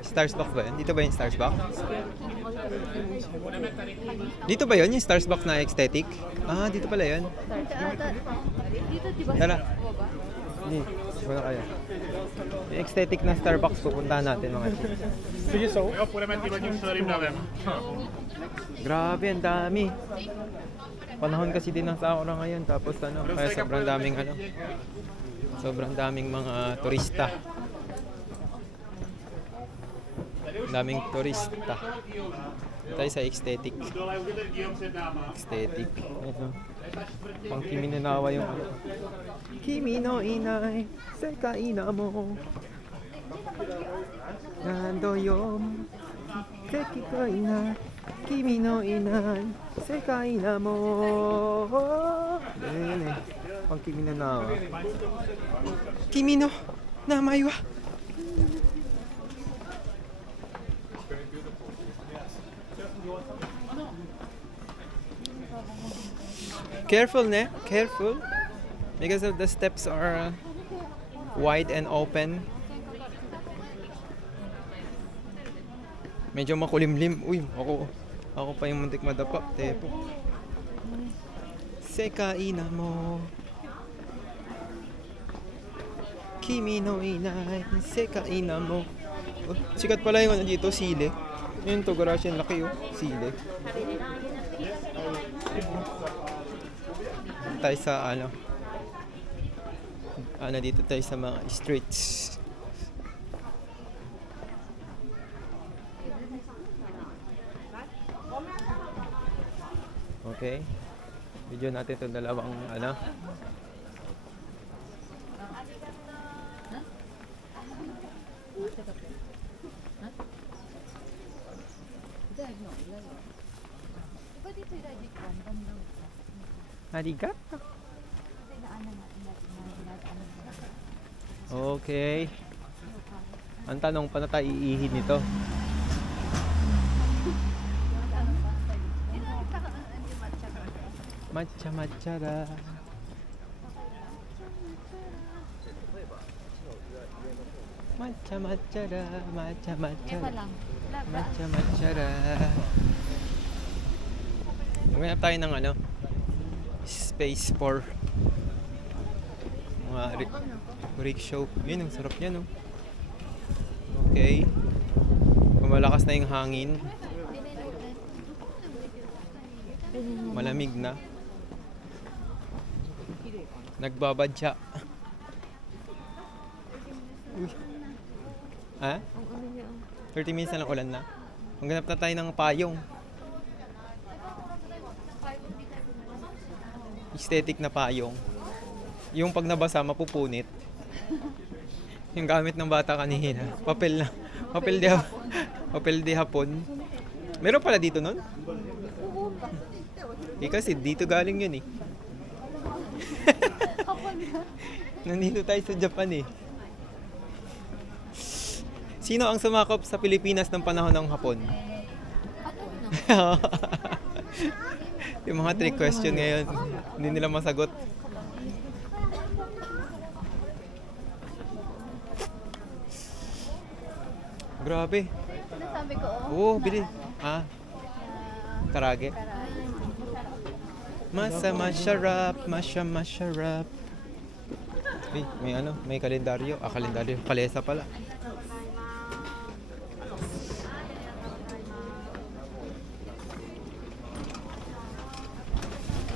Starsbox ba yun? Dito ba yung Starsbox? Dito ba yun yung Starsbox na aesthetic? Ah, dito pala yun. Dito, di ba? Tara. Hindi, wala kaya. Yung aesthetic na Starbucks, pupuntahan natin mga chicks. Jo, půjdeme tím starým davem. Grabe, ang dami. Panahon kasi din ng Sakura ngayon, tapos ano, kaya sobrang daming ano, sobrang daming mga turista. Daming turista. Dito tayo sa aesthetic. Dole už je ten díl před náma. Aesthetic. Ito. Pang Kimi no Nawa yung ano. Kimi no inai, sekai na mo. Nando yung seki ko inai, Kimi no inai, sekai na mo. Yan eh. Pang Kimi no Nawa. Kimi no Namai wa. Careful, ne? Careful. Because of the steps are wide and open. Medyo makulimlim. Uy, ako pa yung muntik madapa. Tepo. Sekai na mo. Kimi no inai. Sekai na mo. Oh, sikat pala yung ano dito, sile. Yun, Togarashi, ang laki oh. Sile. Tayo sa ano dito tayo sa mga streets. Okay, video natin itong dalawang ano. Arigato. Okay. Ang tanong, paano tayo iihin nito? Matcha matcha da. Matcha matcha da, matcha matcha da. Matcha matcha da. Maghanap tayo ng ano, space for mga rickshaw. Yun, ang sarap niya, no? Okay. Malakas na yung hangin. Malamig na. Nagbabadya. Uy. Ha? 30 minutes na lang ulan na. Maghanap na tayo ng payong. Aesthetic na payong. Yung pag nabasa, mapupunit. Yung gamit ng bata kanina. Papel na. Papel de hapon. Meron pala dito nun? Kasi dito galing yun eh. Nandito tayo sa Japan eh. Sino ang sumakop sa Pilipinas ng panahon ng hapon? Yung mga trick question ngayon, hindi nila masagot. Grabe. Sabi ko, Oo, bili. Ah, karage. Masa masarap, masya masarap. May ano, may kalendaryo. Kalendaryo. Kalesa pala.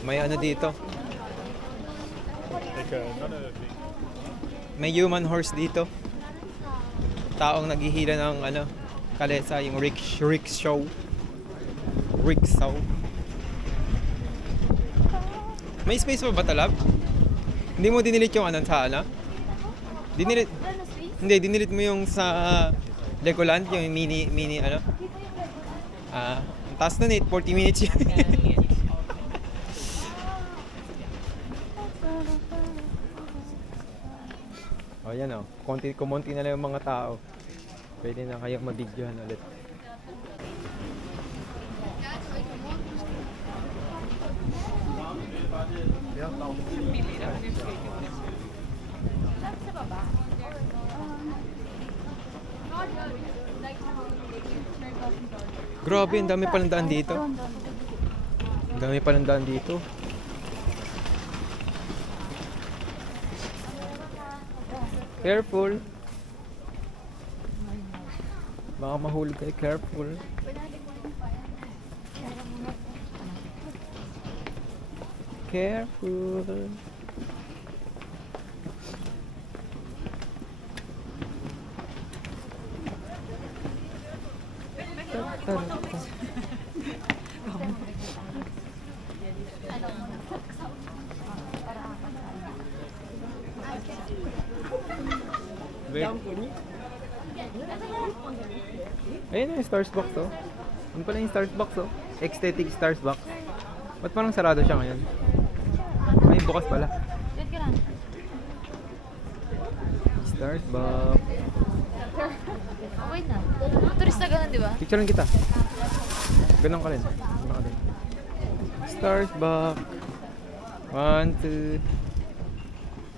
May ano dito. May human horse dito. Taong naghihila ng ano, kalesa, yung rickshaw. May space pa ba talab? Hindi mo dinilit yung ano sa ano? Dinilit? Hindi, dinilit mo yung sa Legoland, yung mini ano? Ang taas nun 40 minutes yun. O yan o, kumonti na lang yung mga tao. Pwede na kayong mag-videohan ulit. sa baba. Grabe, ang dami palang daan dito. Doon, doon. Ang dami palang daan dito. Careful. Baka mahulog kayo. Careful. Careful. Wait. Ayun yung Stars Box oh. Ano pala yung Stars Box oh? Ecstatic Stars Box. Ba't parang sarado siya ngayon? Ay, bukas pala. Doon ka lang. Stars Box. Okay na. Turista ka lang, di ba? Picturean kita. Ganun ka rin. Ganun ka rin. Stars Box. 1, 2.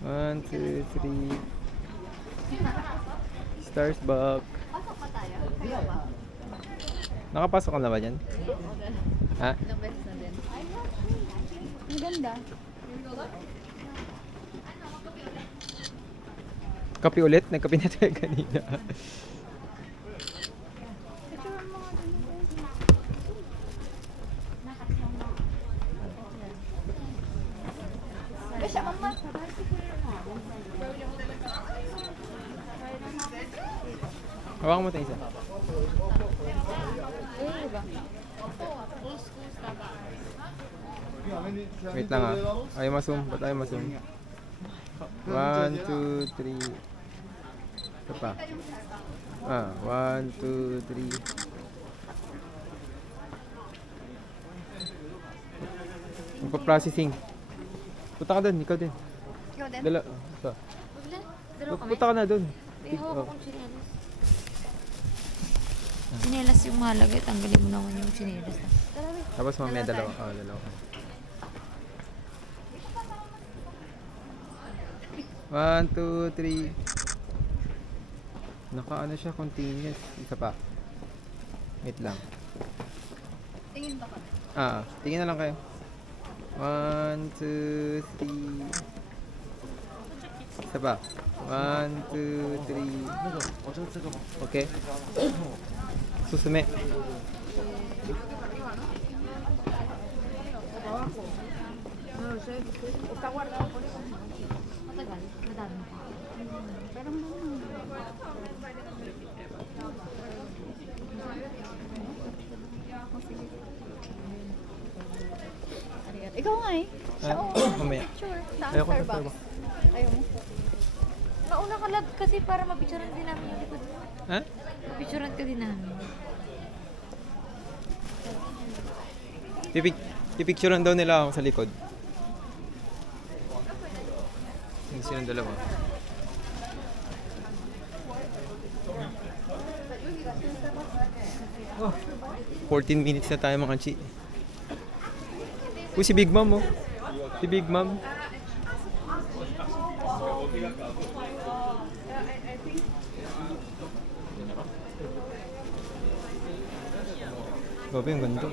1, 2, 3. Stars Box. Pasok pa tayo. Kaya ba? Nakapasok ka na ba dyan? Ha? Ilang beses na din. Ang ganda. Kape ulit? Nagkape na tayo kanina. Besya, mama. Hawakan mo tayo isa. Eh, ba? Wait lang ah. Ayaw ma-zoom. Ba't ayaw ma-zoom? 1, 2, 3. Ito pa. 1, 2, 3. Magpa-processing. Punta ka doon. Ikaw din. Ikaw din? Dala. Ito. Wala. Dalawa kami. Punta ka na doon. Eh, hawak akong chinelas. Chinelas yung mahalaga. Tanggalin mo naman yung chinelas. Tara, wait. Tapos mamaya Dalawa dalawa. Dalawa. 1, 2, 3. Naka-ano siya, continuous. Isa pa. Wait lang. Tingin ba ka? Tingin na lang kayo. 1, 2, 3. Isa pa. 1, 2, 3. Okay. Susume. Matagal. Madami. Pero ikaw nga eh. Siya Mamaya. Sure. Sa Ayoko sa Starbucks. Ayaw mo. Nauna ka lang kasi para mapicturean din namin yung likod mo. Ha? Mapicturean ka din namin. Pipicturean daw nila ako sa likod. Yung silang dalawa. Oh, 14 minutes na tayo mga chi. Uy, si Big Mom oh. Si Big Mom. Grabe, ang ganda.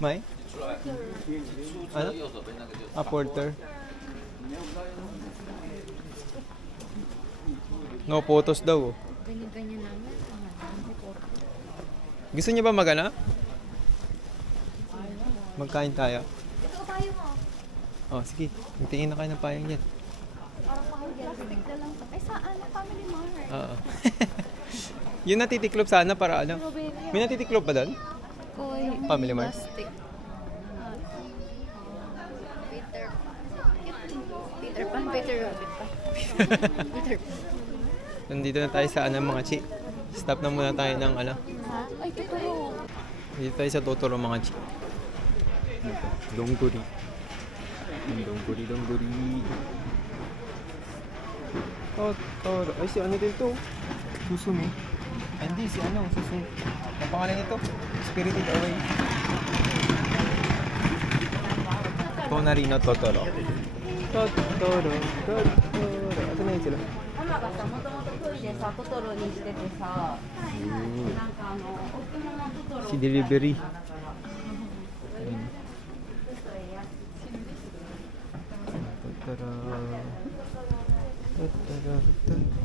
May? Ano? Porter. No photos daw. Oh. Ganyan-ganyan namin. Gusto niyo ba magana? Magkain tayo. Ito tayo mo. Oh, sige. Magtingin na kayo ng payang yan. Parang mahal yan. Plastic na lang. Ay, saan? Family Mart. Oo. Yun natitiklop sana para ano? Strawberry. May natitiklop ba doon? Koy. Family Mart? Plastic. Peter Pan. Peter Rabbit pa. Peter Pan. Nandito na tayo sa ano mga chi. Stop na muna tayo ng ano. Ha? Ay, Totoro. Dito tayo sa Totoro mga chi. Dongguri. Dongguri, dongguri. Totoro. Ay, si ano din to? Susume. Hindi, si ano, susunod. Ang pangalan nito? Spirited Away. Tonarino Totoro. Totoro. Ito na yun sila. ママがさ、もともとトイレさ、トトロにしててさ、なんか夫のトトロ Si Delivery. Totoro.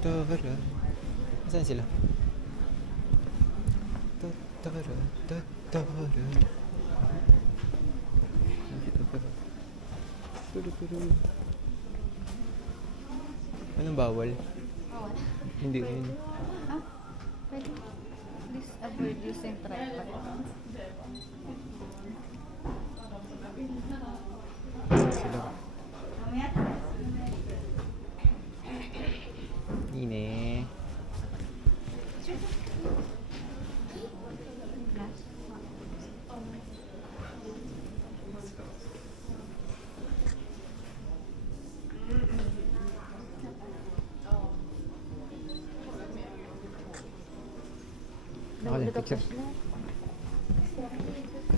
Totoro. Saan sila? Totoro. Anong bawal? Hindi yun. Ah, pwede. Please avoid using tripod. Sila. Ine. Ako lang, picture.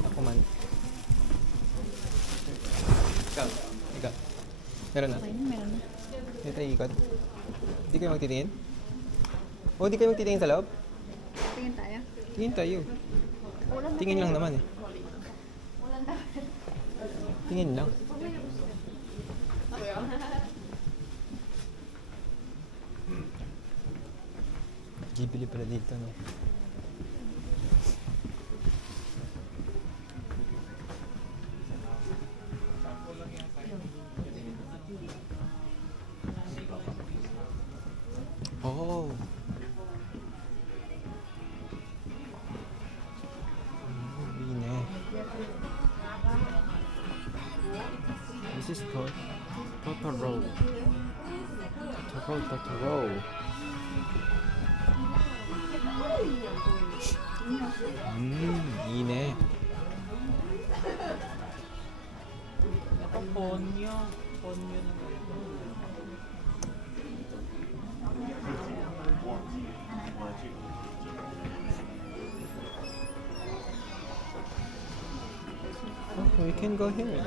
Ako man. Ikaw. Meron na? Okay, meron na. Hindi tayo ikot. Hindi kayo magtitingin? O, hindi kayo magtitingin sa loob? Tingin tayo. Tingin tayo. Tingin lang naman eh. Tingin lang. Bibili pala dito, no? Oh. Bine. This is Totoro. Totoro. Ine. Okay, we can go here.